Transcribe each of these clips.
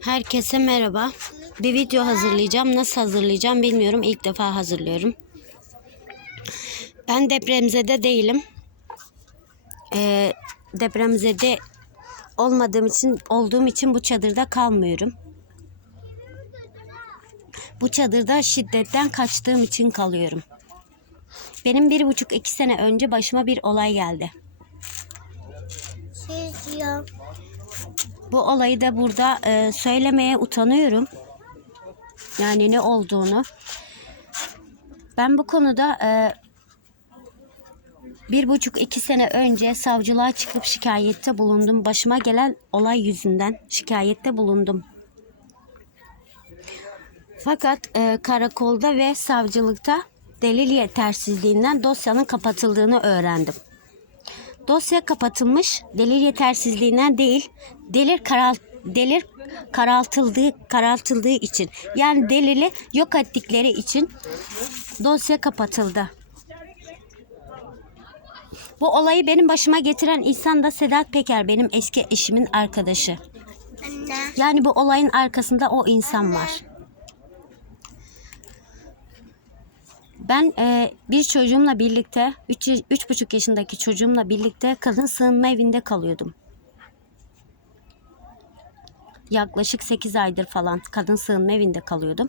Herkese merhaba. Bir video hazırlayacağım. Nasıl hazırlayacağım bilmiyorum. İlk defa hazırlıyorum. Ben depremzede değilim. Ee, depremzede olmadığım için olduğum için bu çadırda kalmıyorum. Bu çadırda şiddetten kaçtığım için kalıyorum. Benim bir buçuk iki sene önce başıma bir olay geldi. Bu olayı da burada e, söylemeye utanıyorum. Yani ne olduğunu. Ben bu konuda e, bir buçuk iki sene önce savcılığa çıkıp şikayette bulundum. Başıma gelen olay yüzünden şikayette bulundum. Fakat e, karakolda ve savcılıkta delil yetersizliğinden dosyanın kapatıldığını öğrendim. Dosya kapatılmış, delil yetersizliğinden değil, delil karal delil karaltıldığı karaltıldığı için yani delili yok ettikleri için dosya kapatıldı. Bu olayı benim başıma getiren insan da Sedat Peker, benim eski eşimin arkadaşı. Anne. Yani bu olayın arkasında o insan var. Ben e, bir çocuğumla birlikte, 3 üç, üç buçuk yaşındaki çocuğumla birlikte kadın sığınma evinde kalıyordum. Yaklaşık 8 aydır falan kadın sığınma evinde kalıyordum.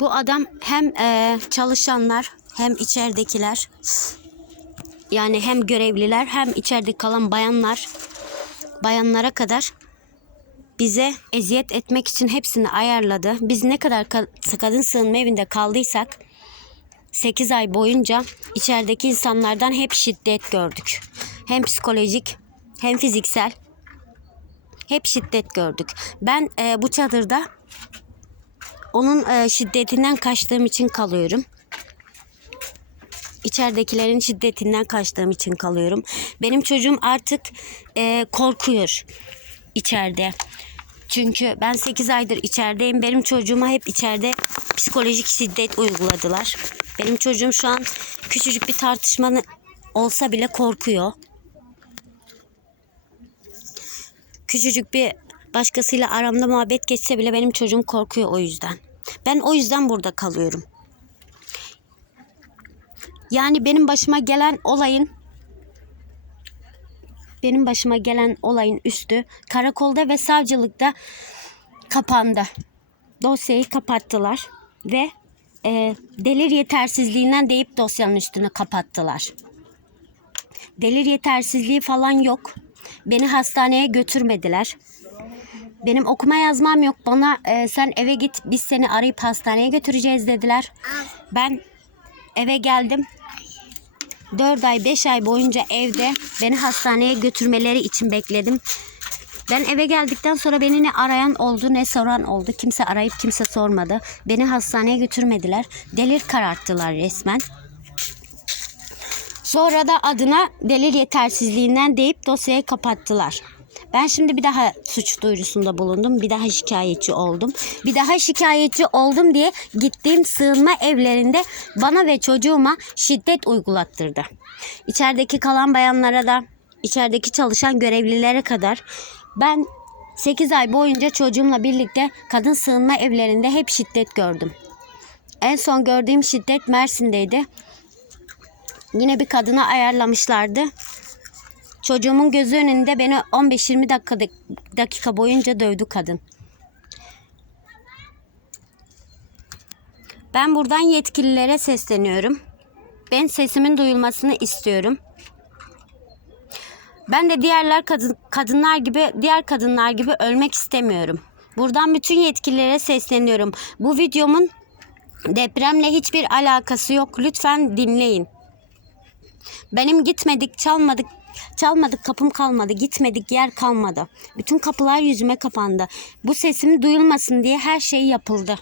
Bu adam hem e, çalışanlar hem içeridekiler yani hem görevliler hem içeride kalan bayanlar bayanlara kadar bize eziyet etmek için hepsini ayarladı. Biz ne kadar ka- kadın sığınma evinde kaldıysak 8 ay boyunca içerideki insanlardan hep şiddet gördük. Hem psikolojik hem fiziksel hep şiddet gördük. Ben e, bu çadırda onun e, şiddetinden kaçtığım için kalıyorum. İçeridekilerin şiddetinden kaçtığım için kalıyorum. Benim çocuğum artık e, korkuyor içeride. Çünkü ben 8 aydır içerideyim. Benim çocuğuma hep içeride psikolojik şiddet uyguladılar. Benim çocuğum şu an küçücük bir tartışma olsa bile korkuyor. Küçücük bir başkasıyla aramda muhabbet geçse bile benim çocuğum korkuyor o yüzden. Ben o yüzden burada kalıyorum. Yani benim başıma gelen olayın benim başıma gelen olayın üstü karakolda ve savcılıkta kapandı. Dosyayı kapattılar ve e, delil yetersizliğinden deyip dosyanın üstünü kapattılar. Delil yetersizliği falan yok. Beni hastaneye götürmediler. Benim okuma yazmam yok. Bana e, sen eve git biz seni arayıp hastaneye götüreceğiz dediler. Ben eve geldim. 4 ay 5 ay boyunca evde beni hastaneye götürmeleri için bekledim. Ben eve geldikten sonra beni ne arayan oldu ne soran oldu. Kimse arayıp kimse sormadı. Beni hastaneye götürmediler. Delil kararttılar resmen. Sonra da adına delil yetersizliğinden deyip dosyayı kapattılar. Ben şimdi bir daha suç duyurusunda bulundum. Bir daha şikayetçi oldum. Bir daha şikayetçi oldum diye gittiğim sığınma evlerinde bana ve çocuğuma şiddet uygulattırdı. İçerideki kalan bayanlara da, içerideki çalışan görevlilere kadar ben 8 ay boyunca çocuğumla birlikte kadın sığınma evlerinde hep şiddet gördüm. En son gördüğüm şiddet Mersin'deydi. Yine bir kadına ayarlamışlardı. Çocuğumun gözü önünde beni 15-20 dakika, dakika boyunca dövdü kadın. Ben buradan yetkililere sesleniyorum. Ben sesimin duyulmasını istiyorum. Ben de diğerler kadın, kadınlar gibi diğer kadınlar gibi ölmek istemiyorum. Buradan bütün yetkililere sesleniyorum. Bu videomun depremle hiçbir alakası yok. Lütfen dinleyin. Benim gitmedik, çalmadık, çalmadık kapım kalmadı, gitmedik yer kalmadı. Bütün kapılar yüzüme kapandı. Bu sesim duyulmasın diye her şey yapıldı.